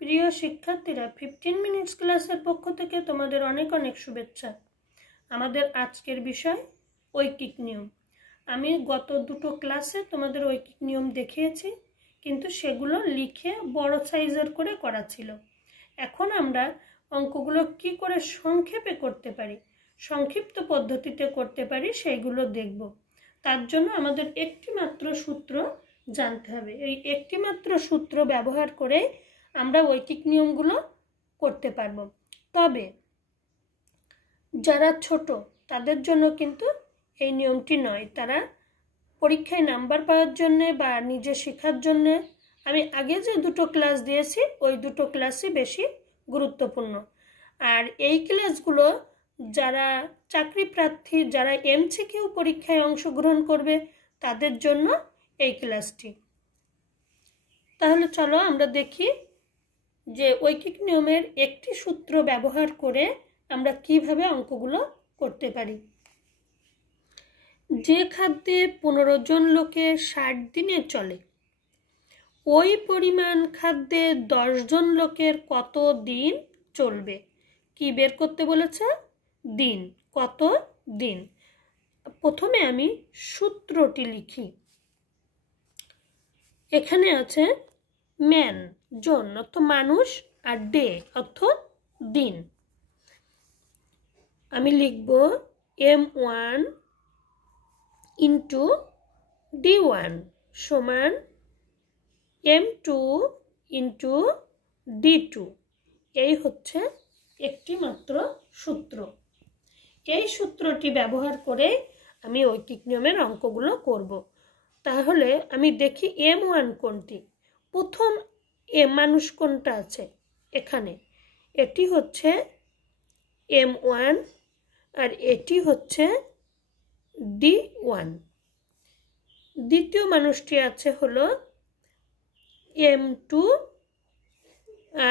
প্রিয় শিক্ষার্থীরা, 15 মিনিটস ক্লাসের পক্ষ থেকে তোমাদের অনেক অনেক শুভেচ্ছা। আমাদের আজকের বিষয় ঐকিক নিয়ম। আমি গত দুটো ক্লাসে তোমাদের ঐকিক নিয়ম দেখিয়েছি, কিন্তু সেগুলো লিখে বড় সাইজের করে করা ছিল। এখন আমরা অঙ্কগুলো কি করে সংক্ষেপে করতে পারি, সংক্ষিপ্ত পদ্ধতিতে করতে পারি, সেইগুলো দেখব। তার জন্য আমাদের একটি মাত্র সূত্র জানতে হবে। এই একটি মাত্র সূত্র ব্যবহার করে আমরা ঐকিক নিয়মগুলো করতে পারবো। তবে যারা ছোট তাদের জন্য কিন্তু এই নিয়মটি নয়। তারা পরীক্ষায় নাম্বার পাওয়ার জন্য বা নিজে শেখার জন্য আমি আগে যে দুটো ক্লাস দিয়েছি ওই দুটো ক্লাসই বেশি গুরুত্বপূর্ণ। আর এই ক্লাসগুলো যারা চাকরি প্রার্থী, যারা এমসিকিউ পরীক্ষায় অংশগ্রহণ করবে তাদের জন্য এই ক্লাসটি। তাহলে চলো আমরা দেখি যে ঐকিক নিয়মের একটি সূত্র ব্যবহার করে আমরা কিভাবে অঙ্কগুলো করতে পারি। যে খাদ্যে 15 জন লোকের 60 দিনে চলে, ওই পরিমাণ খাদ্যে 10 জন লোকের কত দিন চলবে? কি বের করতে বলেছে? দিন। কত দিন? প্রথমে আমি সূত্রটি লিখি। এখানে আছে ম্যান, জন অর্থ মানুষ, আর ডে অর্থ দিন। আমি লিখব M1 ইন্টু D1 সমান M2 ইন্টু D2। এই হচ্ছে একটি মাত্র সূত্র। এই সূত্রটি ব্যবহার করে আমি ঐকিক নিয়মের অঙ্কগুলো করব। তাহলে আমি দেখি M1 কোনটি, প্রথম মানুষ কোনটা আছে এখানে, এটি হচ্ছে M1 আর এটি হচ্ছে D1। দ্বিতীয় মানুষটি আছে হলো M2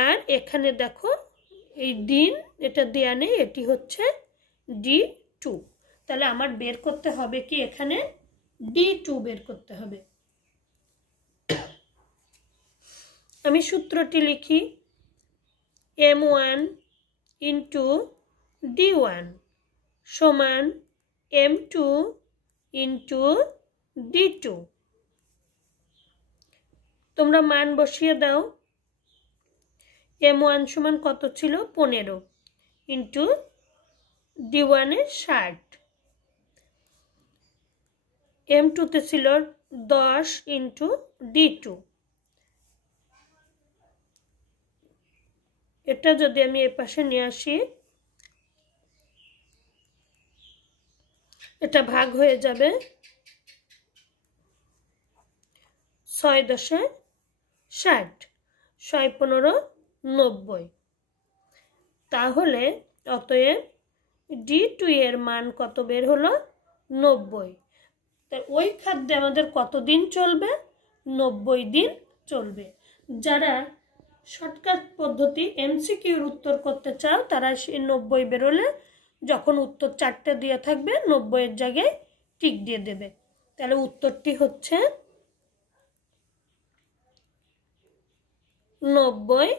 আর এখানে দেখো এই দিন, এটা দেয়া নেই, এটি হচ্ছে D2। তাহলে আমার বের করতে হবে কি, এখানে D2 বের করতে হবে। আমি সূত্রটি লিখি M1 ইন্টু D1 সমান M2 ইন্টু D2। তোমরা মান বসিয়ে দাও। M1 সমান কত ছিল? 15 ইন্টু D1 এর 60, M2 তে ছিল 10 ইন্টু D2। এটা যদি আমি এ পাশে নিয়ে আসি, এটা ভাগ হয়ে যাবে 6 10 60, 6 15 90। তাহলে অতএব D2 এর মান কত বের হলো? 90। তাই ওই খাদ্যে আমাদের কত দিন চলবে? 90 দিন চলবে। যারা শর্টকাট পদ্ধতি এমসিকিউর উত্তর করতে চাও তারা সেই 90 বেরোলে যখন উত্তর 4টে দিয়ে থাকবে 90 এর জায়গায় টিক দিয়ে দেবে। তাহলে উত্তরটি হচ্ছে 90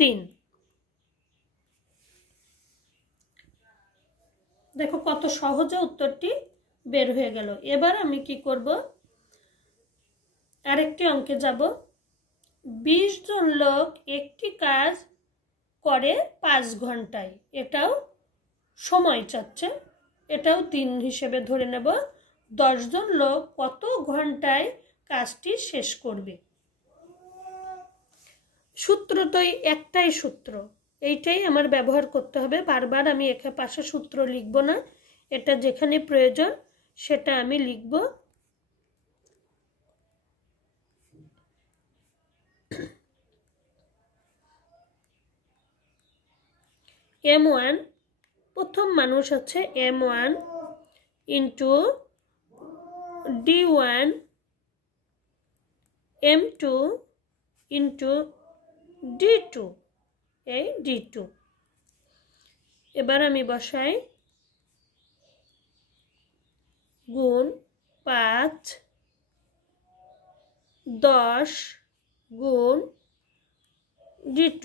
দিন। দেখো কত সহজে উত্তরটি বের হয়ে গেল। এবার আমি কি করব, আরেকটি অঙ্কে যাব। 20 জন লোক একটি কাজ করে 5 ঘন্টায়, এটাও সময় চাচ্ছে, এটাও দিন হিসেবে ধরে নেব। 10 জন লোক কত ঘন্টায় কাজটি শেষ করবে? সূত্র তো একটাই সূত্র, এইটাই আমার ব্যবহার করতে হবে। বারবার আমি এখানে পাশে সূত্র লিখব না, এটা যেখানে প্রয়োজন সেটা আমি লিখব। M1 প্রথম মানুষ আছে M1 into D1 M2 into D2, এই D2। এবার আমি বসাই গুণ 5 10 গুণ D2,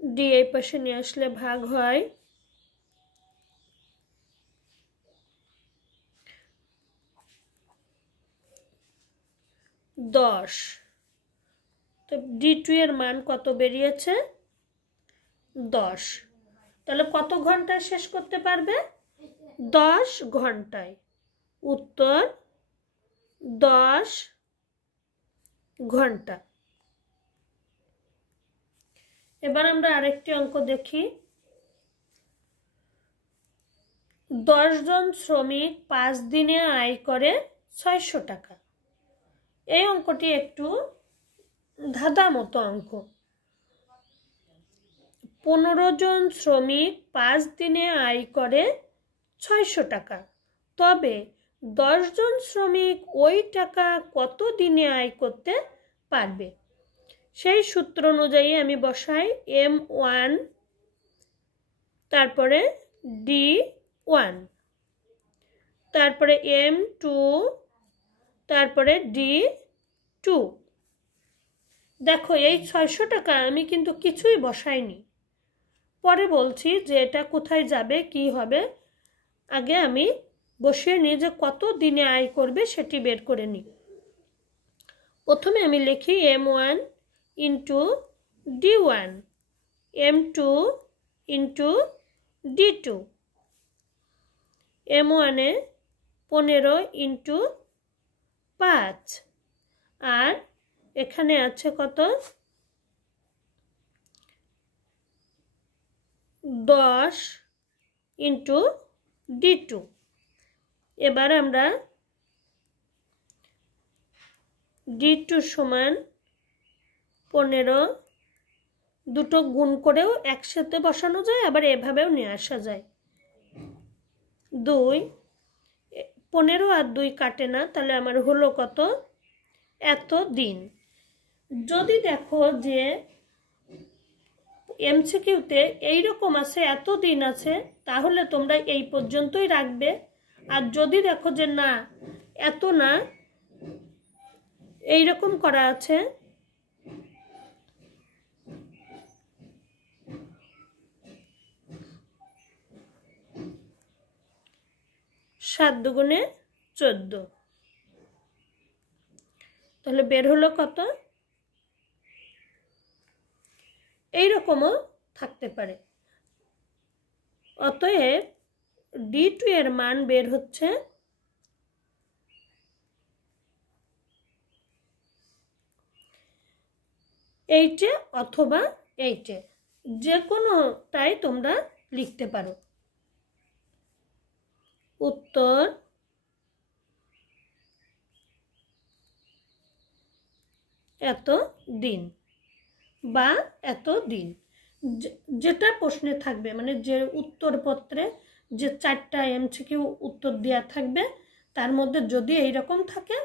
D এই পাশে নিয়ে আসলে ভাগ হয় 10। তো D2 এর মান কত বেরিয়েছে? 10। তাহলে কত ঘন্টায় শেষ করতে পারবে? 10 ঘন্টায়। উত্তর 10 ঘন্টা। এবার আমরা আরেকটি অঙ্ক দেখি। 10 জন শ্রমিক 5 দিনে আয় করে 600 টাকা। এই অঙ্কটি একটু ধাঁধা মতো অঙ্ক। 15 জন শ্রমিক 5 দিনে আয় করে 600 টাকা, তবে 10 জন শ্রমিক ওই টাকা কত দিনে আয় করতে পারবে? সেই সূত্র অনুযায়ী আমি বসাই M1, তারপরে D1, তারপরে M2, তারপরে D2। দেখো এই 600 টাকা আমি কিন্তু কিছুই বসাইনি, পরে বলছি যে এটা কোথায় যাবে কি হবে। আগে আমি বসিয়ে নিই যে কত দিনে আয় করবে সেটি বের করে নিই। প্রথমে আমি লিখি M1 into D1, M2 into D2। M1 এ 15 ইন্টু 5, আর এখানে আছে কত? 10 ইন্টু D2। এবার আমরা D2 সমান 15, দুটো গুণ করেও একসাথে বসানো যায়, আবার এভাবেও নিয়ে আসা যায়। 2, 15 আর 2 কাটে না, তাহলে আমার হলো কত? এত দিন। যদি দেখো যে এমসিকিউতে এইরকম আছে এত দিন আছে, তাহলে তোমরা এই পর্যন্তই রাখবে। আর যদি দেখো যে না এত না, এইরকম করা আছে, সাত দুগুণে 14, তাহলে বের হলো কত? এইরকমও থাকতে পারে। অতএব D2 এর মান বের হচ্ছে 8 অথবা 8, যে কোনোটাই তোমরা লিখতে পারো। উত্তর এত দিন বা এত দিন, যেটা প্রশ্নে থাকবে, মানে যে উত্তরপত্রে যে 4টা এমসিকিউ উত্তর দেওয়া থাকবে তার মধ্যে যদি এইরকম থাকে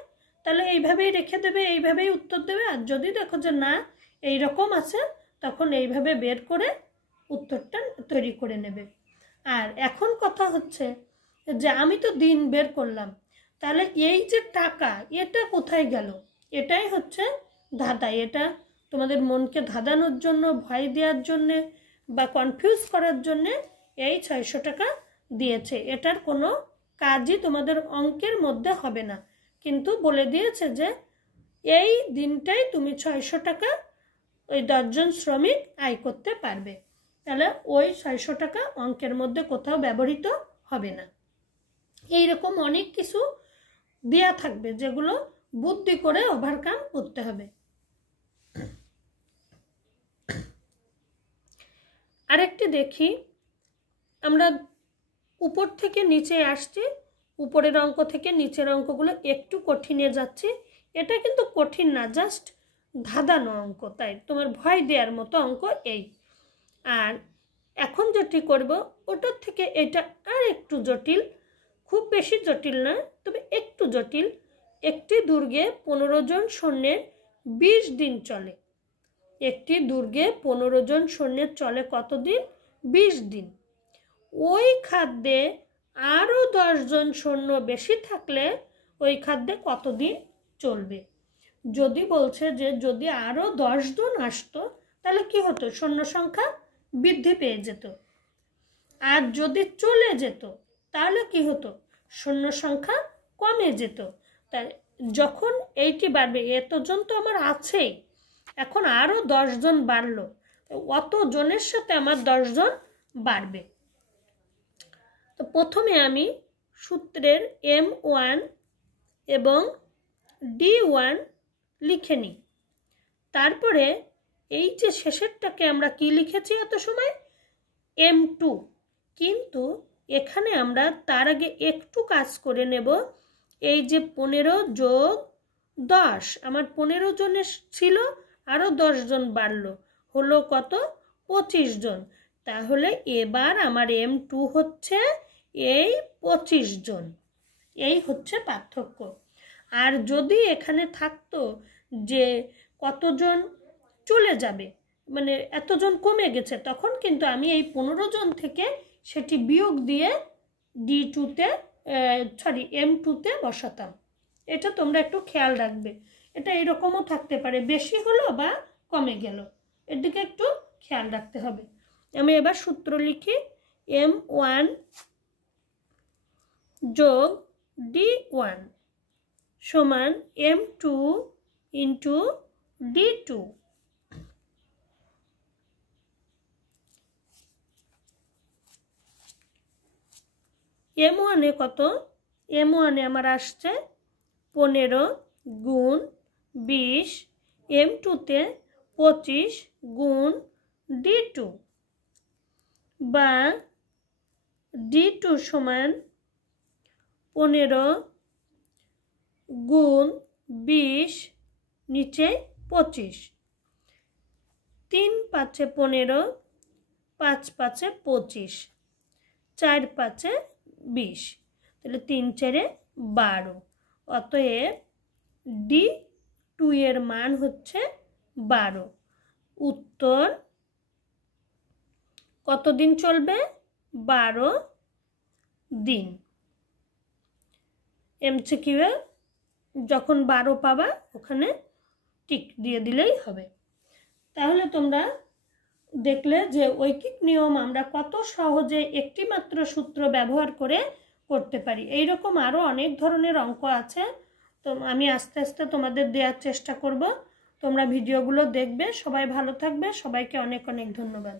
তাহলে এইভাবেই রেখে দেবে, এইভাবেই উত্তর দেবে। আর যদি দেখো যে না এইরকম আছে, তখন এইভাবে বের করে উত্তরটা তৈরি করে নেবে। আর এখন কথা হচ্ছে যে আমি তো দিন বের করলাম, তাহলে এই যে টাকা এটা কোথায় গেল? এটাই হচ্ছে ধাঁধা। এটা তোমাদের মনকে ধাঁধানোর জন্য, ভয় দেওয়ার জন্যে বা কনফিউজ করার জন্যে এই 600 টাকা দিয়েছে। এটার কোনো কাজই তোমাদের অঙ্কের মধ্যে হবে না, কিন্তু বলে দিয়েছে যে এই দিনটাই তুমি 600 টাকা ওই 10 জন শ্রমিক আয় করতে পারবে। তাহলে ওই 600 টাকা অঙ্কের মধ্যে কোথাও ব্যবহৃত হবে না। এইরকম অনেক কিছু দেয়া থাকবে যেগুলো বুদ্ধি করে ওভারকাম করতে হবে। আরেকটি দেখি, আমরা উপর থেকে নিচে আসছি, উপরের অঙ্ক থেকে নিচের অঙ্কগুলো একটু কঠিনে যাচ্ছি। এটা কিন্তু কঠিন না, জাস্ট ধাঁধানো অঙ্ক, তাই তোমার ভয় দেওয়ার মতো অঙ্ক এই। আর এখন যেটি করব ওটার থেকে এটা আর একটু জটিল, খুব বেশি জটিল না, তবে একটু জটিল। একটি দুর্গে 15 জন সৈন্যের 20 দিন চলে। একটি দুর্গে 15 জন সৈন্যের চলে কত দিন? 20 দিন। ওই খাদ্যে আরও 10 জন সৈন্য বেশি থাকলে ওই খাদ্যে কত দিন চলবে? যদি বলছে যে যদি আরও 10 জন আসতো তাহলে কি হতো, শূন্য সংখ্যা বৃদ্ধি পেয়ে যেত। আর যদি চলে যেত তাহলে কি হতো, শূন্য সংখ্যা কমে যেত। তাই যখন এইটি বাড়বে, এতজন তো আমার আছেই, এখন আরও 10 জন বাড়লো, অত জনের সাথে আমার 10 জন বাড়বে। তো প্রথমে আমি সূত্রের M1 এবং D1 লিখে নিই। তারপরে এই যে শেষেরটাকে আমরা কি লিখেছি এত সময়, M2, কিন্তু এখানে আমরা তার আগে একটু কাজ করে নেব। এই যে 15 যোগ 10, আমার 15 জনের ছিল, আরও 10 জন বাড়লো, হলো কত, 25 জন। তাহলে এবার আমার M2 হচ্ছে এই 25 জন। এই হচ্ছে পার্থক্য। আর যদি এখানে থাকতো যে কতজন চলে যাবে, মানে এতজন কমে গেছে, তখন কিন্তু আমি এই 15 জন থেকে সেটি বিয়োগ দিয়ে M2-তে বসাতাম। এটা তোমরা একটু খেয়াল রাখবে। এটা এরকমও থাকতে পারে, বেশি হলো বা কমে গেল, এর দিকে একটু খেয়াল রাখতে হবে। আমি এবার সূত্র লিখি, M1 যোগ D1 সমান M2 ইন্টু D2। M1-এ কত, M1-এ আমার আসছে 15 গুণ 20, M2-তে 25 গুণ D2, বা D2 সমান 15 গুণ 20 নিচে 25, 3 5 15, 5 5 25, 4 5 20, তাহলে 3 4 12। অতএব D2 এর মান হচ্ছে 12। উত্তর কতদিন চলবে, 12 দিন। MCQ-এ যখন 12 পাবা ওখানে টিক দিয়ে দিলেই হবে। তাহলে তোমরা দেখলে যে ঐকিক নিয়ম আমরা কত সহজে একটি মাত্র সূত্র ব্যবহার করে করতে পারি। এইরকম আরও অনেক ধরনের অঙ্ক আছে, তো আমি আস্তে আস্তে তোমাদের দেওয়ার চেষ্টা করব। তোমরা ভিডিওগুলো দেখবে। সবাই ভালো থাকবে। সবাইকে অনেক অনেক ধন্যবাদ।